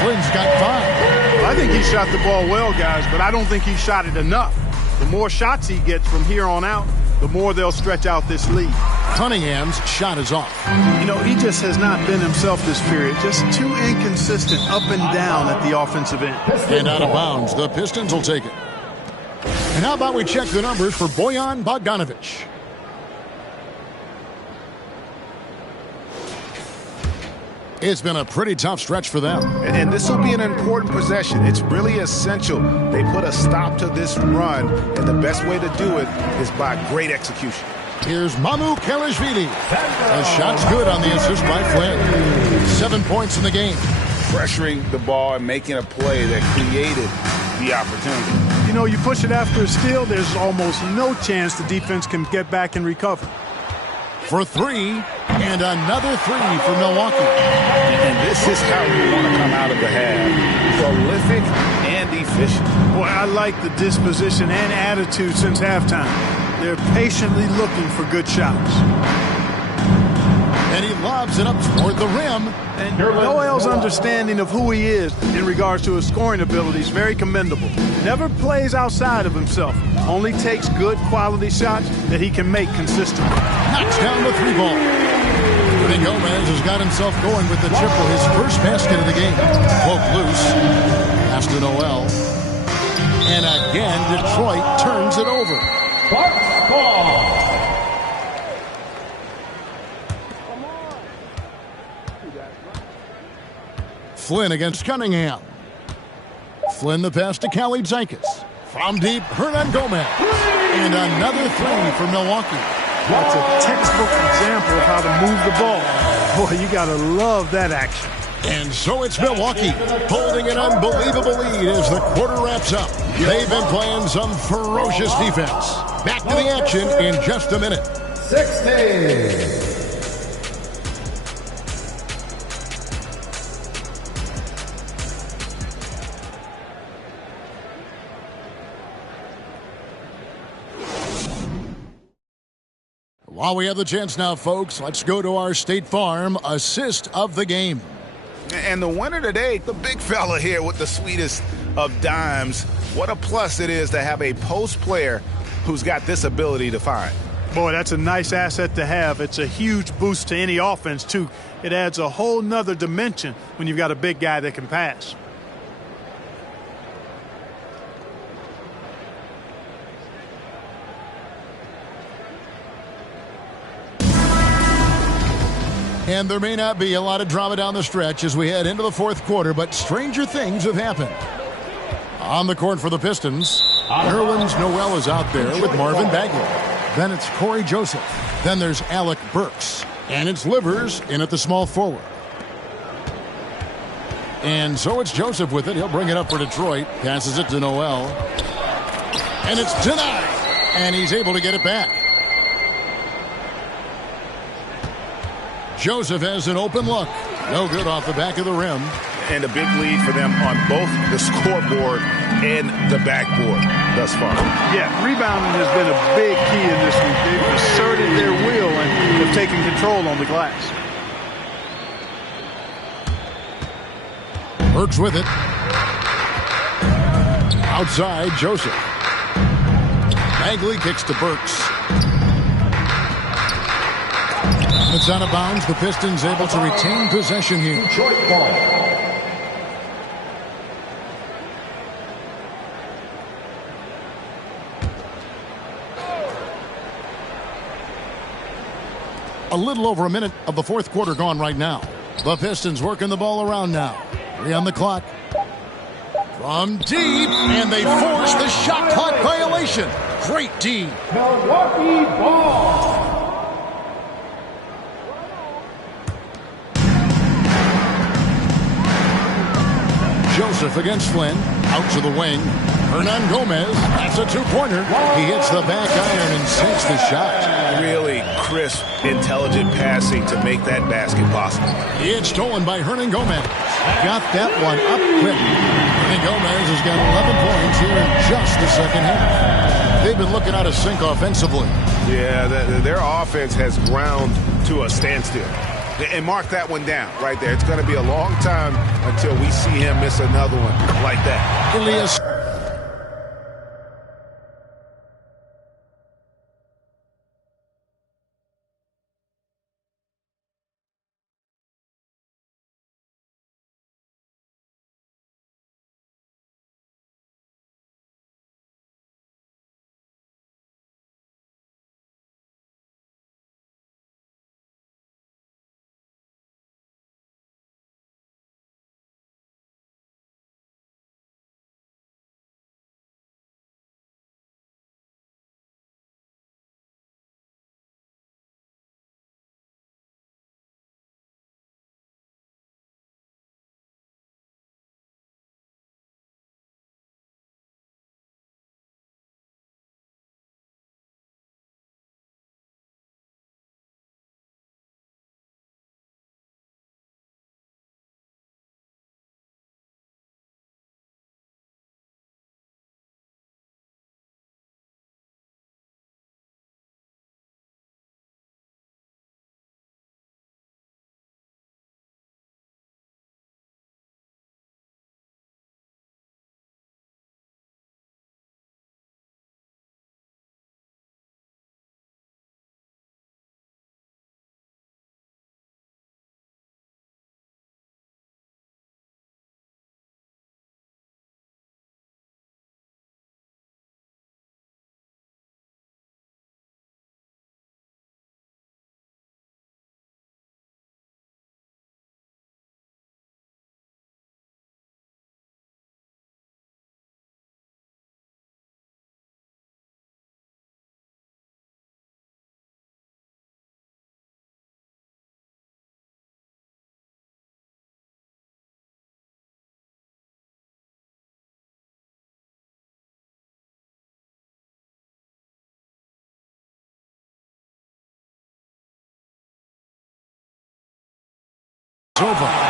Flynn's got 5. I think he shot the ball well, guys, but I don't think he shot it enough. The more shots he gets from here on out, the more they'll stretch out this lead. Cunningham's shot is off. You know, he just has not been himself this period. Just too inconsistent up and down at the offensive end. And out of bounds, the Pistons will take it. And how about we check the numbers for Bojan Bogdanović? It's been a pretty tough stretch for them. And this will be an important possession. It's really essential they put a stop to this run, and the best way to do it is by great execution. Here's Mamu Kelishvili. The shot's good on the assist by Flynn. 7 points in the game. Pressuring the ball and making a play that created the opportunity. You know, you push it after a steal, there's almost no chance the defense can get back and recover. For 3, and another 3 for Milwaukee. And this is how you want to come out of the half. Prolific and efficient. Boy, I like the disposition and attitude since halftime. They're patiently looking for good shots. And he lobs it up toward the rim. And Noel's understanding of who he is in regards to his scoring ability is very commendable. Never plays outside of himself. Only takes good quality shots that he can make consistently. Knocks down the 3-ball. Rudy Gomez has got himself going with the triple, his first basket of the game. Poke loose. Pass to Noel. And again, Detroit turns it over. Bucks ball. Flynn against Cunningham. Flynn the pass to Callie Zankas. From deep, Hernan Gomez. And another 3 for Milwaukee. That's a textbook example of how to move the ball. Boy, you got to love that action. And so it's Milwaukee holding an unbelievable lead as the quarter wraps up. They've been playing some ferocious defense. Back to the action in just a minute. 60. While we have the chance now, folks, let's go to our State Farm assist of the game. And the winner today, the big fella here with the sweetest of dimes. What a plus it is to have a post player who's got this ability to find. Boy, that's a nice asset to have. It's a huge boost to any offense, too. It adds a whole nother dimension when you've got a big guy that can pass. And there may not be a lot of drama down the stretch as we head into the fourth quarter, but stranger things have happened. On the court for the Pistons, Nerlens Noel is out there with Marvin Bagley. Then it's Corey Joseph. Then there's Alec Burks. And it's Livers in at the small forward. And so it's Joseph with it. He'll bring it up for Detroit. Passes it to Noel. And it's denied. And he's able to get it back. Joseph has an open look. No good off the back of the rim. And a big lead for them on both the scoreboard and the backboard thus far. Yeah, rebounding has been a big key in this week. They've asserted their will and have taken control on the glass. Burks with it. Outside, Joseph. Bagley kicks to Burks. It's out of bounds. The Pistons able to retain possession here. Detroit ball. A little over a minute of the fourth quarter gone right now. The Pistons working the ball around now. 3 on the clock. From deep, and they force the shot clock violation. Great D. Milwaukee ball. Joseph against Flynn. Out to the wing. Hernan Gomez. That's a 2-pointer. He hits the back iron and sinks the shot. Really crisp, intelligent passing to make that basket possible. It's stolen by Hernan Gomez. Got that one up quick. Hernan Gomez has got 11 points here in just the second half. They've been looking out of sync offensively. Yeah, their offense has ground to a standstill. And mark that one down right there. It's going to be a long time until we see him miss another one like that. Elias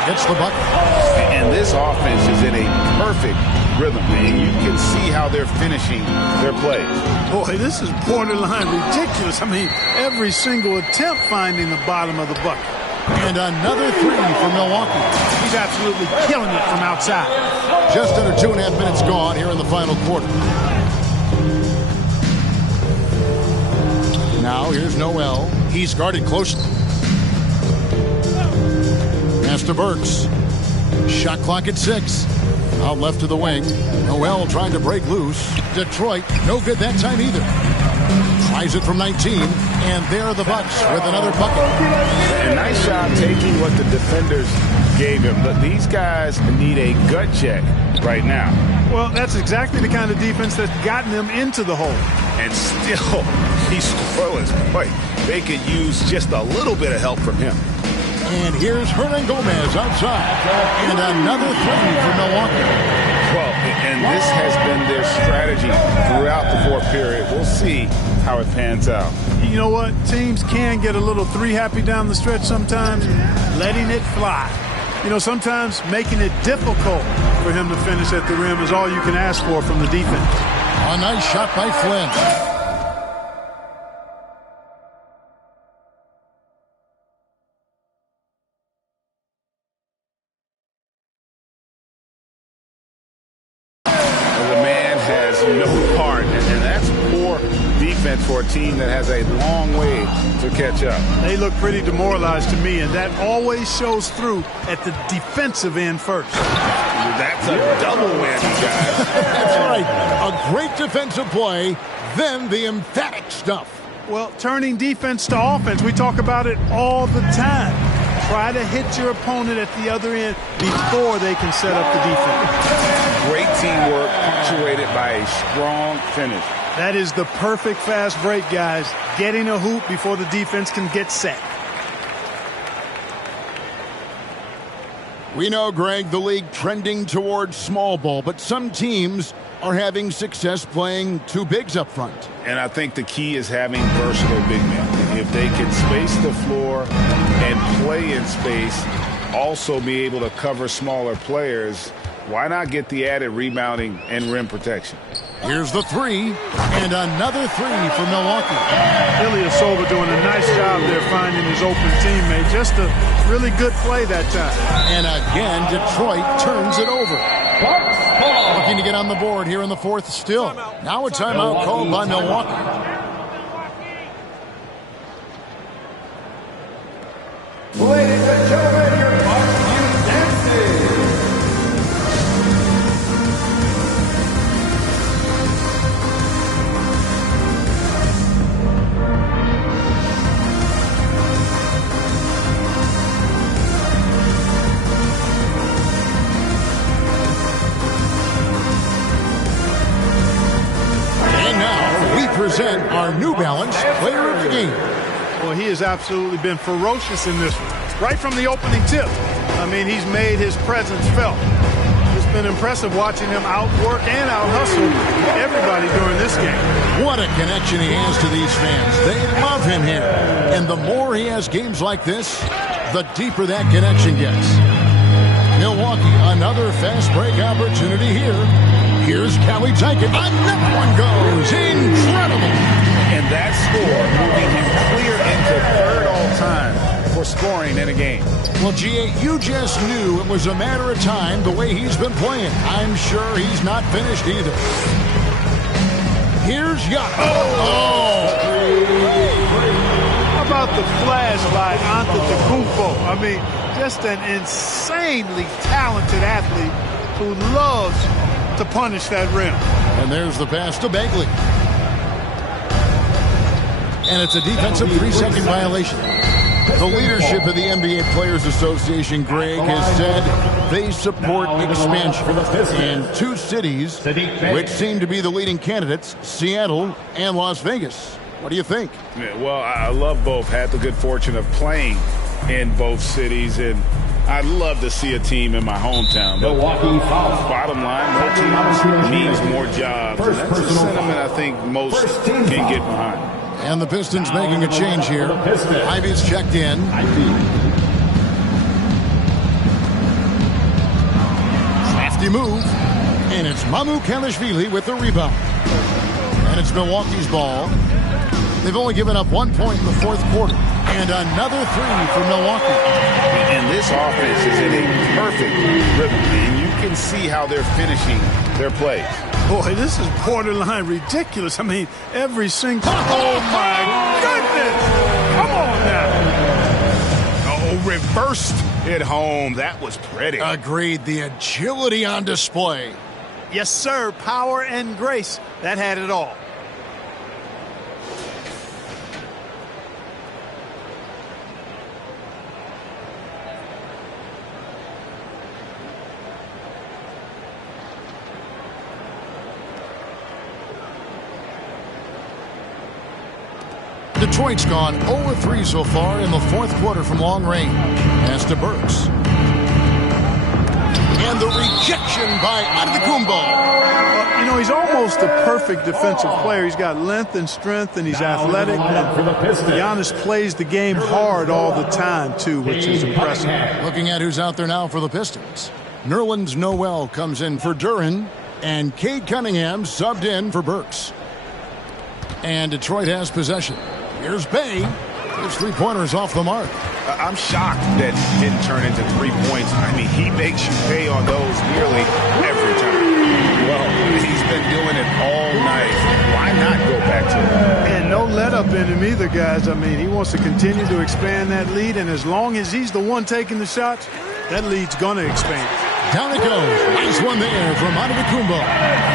gets the bucket. And this offense is in a perfect rhythm, and you can see how they're finishing their plays. Boy, this is borderline ridiculous. I mean, every single attempt finding the bottom of the bucket. And another three for Milwaukee. He's absolutely killing it from outside. Just under 2.5 minutes gone here in the final quarter. Now here's Noel. He's guarded closely. Pass to Burks. Shot clock at 6. Out left to the wing. Noel trying to break loose. Detroit, no good that time either. Tries it from 19, and there are the Bucks with another bucket. A nice job taking what the defenders gave him. But these guys need a gut check right now. Well, that's exactly the kind of defense that's gotten them into the hole. And still, he's scoreless. Boy, they could use just a little bit of help from him. And here's Hernan Gomez outside. And another three for Milwaukee. Well, and this has been their strategy throughout the fourth period. We'll see how it pans out. You know what? Teams can get a little three happy down the stretch sometimes, letting it fly. You know, sometimes making it difficult for him to finish at the rim is all you can ask for from the defense. A nice shot by Flynn. For a team that has a long way to catch up. They look pretty demoralized to me, and that always shows through at the defensive end first. That's a double whammy, guys. That's right. A great defensive play, then the emphatic stuff. Well, turning defense to offense, we talk about it all the time. Try to hit your opponent at the other end before they can set up the defense. Great teamwork punctuated by a strong finish. That is the perfect fast break, guys. Getting a hoop before the defense can get set. We know, Greg, the league trending towards small ball, but some teams are having success playing two bigs up front. And I think the key is having versatile big men. If they can space the floor and play in space, also be able to cover smaller players, why not get the added rebounding and rim protection? Here's the three, and another three for Milwaukee. Ilyasova doing a nice job there finding his open teammate. Just a really good play that time. And again, Detroit turns it over. Looking to get on the board here in the fourth still. Now a timeout called by Milwaukee. Ladies and gentlemen, your Bucks Youth Dancing. Present our New Balance player of the game. Well, he has absolutely been ferocious in this one. Right from the opening tip. I mean, he's made his presence felt. It's been impressive watching him outwork and out-hustle everybody during this game. What a connection he has to these fans. They love him here. And the more he has games like this, the deeper that connection gets. Milwaukee, another fast break opportunity here. Here's Callie Tankett. Another one goes. Incredible. And that score moving him clear into third all-time for scoring in a game. Well, G.A., you just knew it was a matter of time the way he's been playing. I'm sure he's not finished either. Here's Giannis. How about the flash by Antetokounmpo? I mean, just an insanely talented athlete who loves to punish that rim. And there's the pass to Bagley. And it's a defensive 3-second violation. The leadership of the NBA Players Association, Greg, has said they support expansion in two cities which seem to be the leading candidates, Seattle and Las Vegas. What do you think? Yeah, well, I love both. Had the good fortune of playing in both cities, and I'd love to see a team in my hometown. But bottom line, more teams means more jobs. And that's a sentiment I think most can get behind. And the Pistons making a change here. Ivy's checked in. move, and it's Mamukelashvili with the rebound. And it's Milwaukee's ball. They've only given up 1 point in the fourth quarter. And another three for Milwaukee. And this offense is in a perfect rhythm. And you can see how they're finishing their plays. Boy, this is borderline ridiculous. I mean, every single... Oh, my goodness! Come on now. Oh, reversed it home. That was pretty. Agreed. The agility on display. Yes, sir. Power and grace. That had it all. Detroit's gone 0-3 so far in the fourth quarter from long range. Pass to Burks. And the rejection by Antetokounmpo. Well, you know, he's almost a perfect defensive player. He's got length and strength, and he's athletic. Giannis plays the game hard all the time, too, which is impressive. Looking at who's out there now for the Pistons. Nerlens Noel comes in for Duren, and Cade Cunningham subbed in for Burks. And Detroit has possession. Here's Bay. His three-pointers off the mark. I'm shocked that didn't turn into 3 points. I mean, he makes you pay on those nearly every time. Well, he's been doing it all night. Why not go back to it? And no let-up in him either, guys. I mean, he wants to continue to expand that lead, and as long as he's the one taking the shots, that lead's going to expand. Down it goes. Nice one there from Antetokounmpo.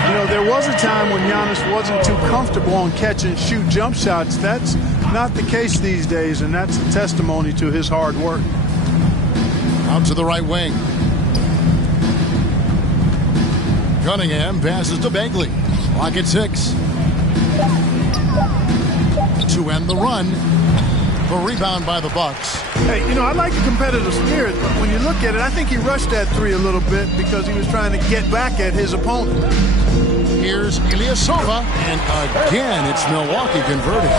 You know, there was a time when Giannis wasn't too comfortable on catch-and-shoot jump shots. That's not the case these days, and that's a testimony to his hard work. Out to the right wing. Cunningham passes to Bagley. Clock at 6. To end the run. The rebound by the Bucks. Hey, you know, I like the competitive spirit, but when you look at it, I think he rushed that three a little bit because he was trying to get back at his opponent. Here's Ilyasova, and again, it's Milwaukee converting.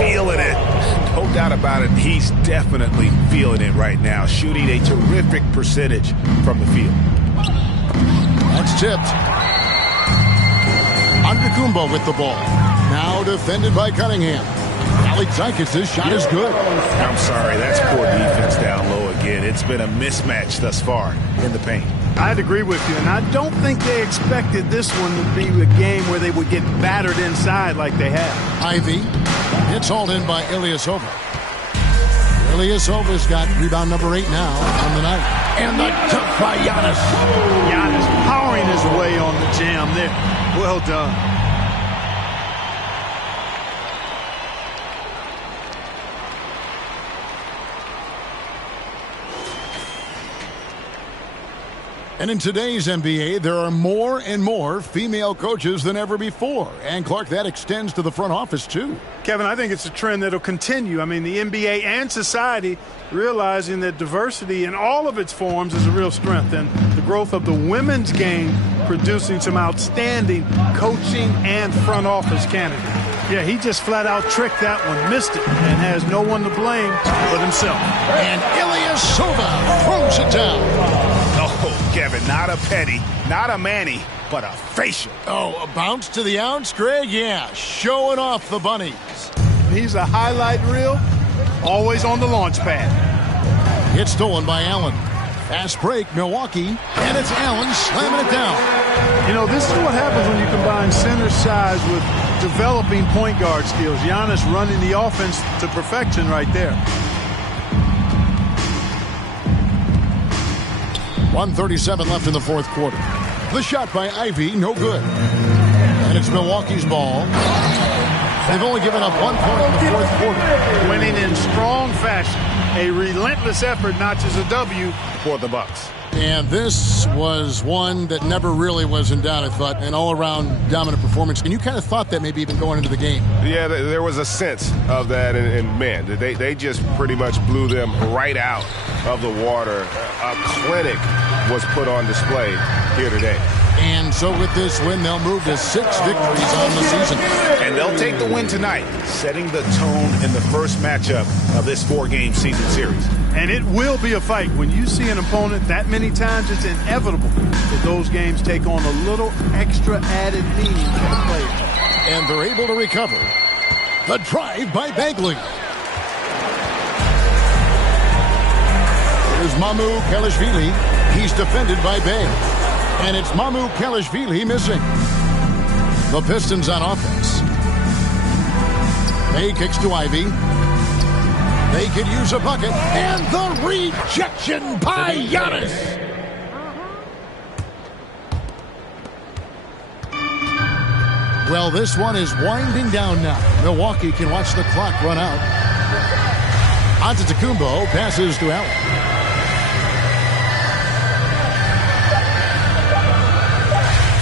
Feeling it. No doubt about it. He's definitely feeling it right now, shooting a terrific percentage from the field. That's tipped. Antetokounmpo with the ball. Now defended by Cunningham. Alexakis' shot is good. I'm sorry, that's poor defense down low again. It's been a mismatch thus far in the paint. I'd agree with you, and I don't think they expected this one to be a game where they would get battered inside like they have. Ivy. It's hauled in by Ilyasova. Ilyasova's got rebound number 8 now on the night. And the dunk by Giannis. Giannis powering his way on the jam there. Well done. And in today's NBA, there are more and more female coaches than ever before. And, Clark, that extends to the front office, too. Kevin, I think it's a trend that will continue. I mean, the NBA and society realizing that diversity in all of its forms is a real strength. And the growth of the women's game producing some outstanding coaching and front office candidates. Yeah, he just flat out tricked that one, missed it, and has no one to blame but himself. And Ilyasova throws it down. Oh, Kevin, not a petty, not a Manny, but a facial. Oh, a bounce to the ounce, Greg? Yeah, showing off the bunnies. He's a highlight reel, always on the launch pad. It's stolen by Allen. Fast break, Milwaukee, and it's Allen slamming it down. You know, this is what happens when you combine center size with developing point guard skills. Giannis running the offense to perfection right there. 1:37 left in the fourth quarter. The shot by Ivy, no good. And it's Milwaukee's ball. They've only given up 1 point in the fourth quarter. Winning in strong fashion. A relentless effort notches a W for the Bucks. And this was one that never really was in doubt, I thought. An all-around dominant performance. And you kind of thought that maybe even going into the game. Yeah, there was a sense of that. And man, they just pretty much blew them right out of the water. A clinic was put on display here today. And so with this win, they'll move to 6 victories on the season. And they'll take the win tonight, setting the tone in the first matchup of this 4-game season series. And it will be a fight. When you see an opponent that many times, it's inevitable that those games take on a little extra added meaning for the players. And they're able to recover. The drive by Bagley. Here's Mamu Kelishvili. He's defended by Bay. And it's Mamu Kelishvili missing. The Pistons on offense. Bay kicks to Ivy. They could use a bucket. And the rejection by Giannis. Well, this one is winding down now. Milwaukee can watch the clock run out. Antetokounmpo passes to Allen.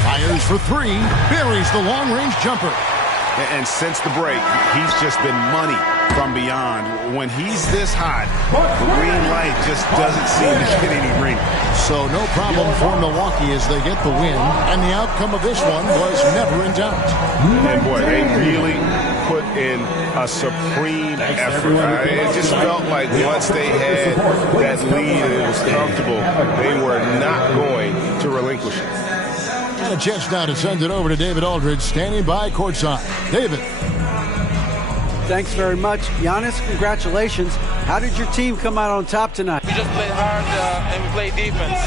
Fires for 3. Buries the long-range jumper. And since the break, he's just been money from beyond. When he's this hot, the green light just doesn't seem to get any greener. So no problem for Milwaukee as they get the win. And the outcome of this one was never in doubt. And boy, they really put in a supreme effort. It just felt like once they had that lead and it was comfortable, they were not going to relinquish it. And a chance now to send it over to David Aldridge, standing by courtside. David. Thanks very much. Giannis, congratulations. How did your team come out on top tonight? We just played hard and we played defense.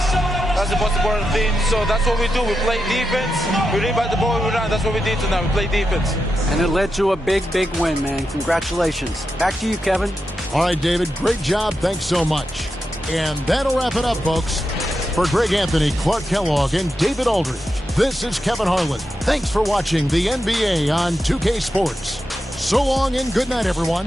That's the most important thing. So that's what we do. We play defense. We rebound the ball, we run. That's what we did tonight. We play defense. And it led to a big win, man. Congratulations. Back to you, Kevin. All right, David. Great job. Thanks so much. And that'll wrap it up, folks. For Greg Anthony, Clark Kellogg, and David Aldridge, this is Kevin Harlan. Thanks for watching the NBA on 2K Sports. So long and good night, everyone.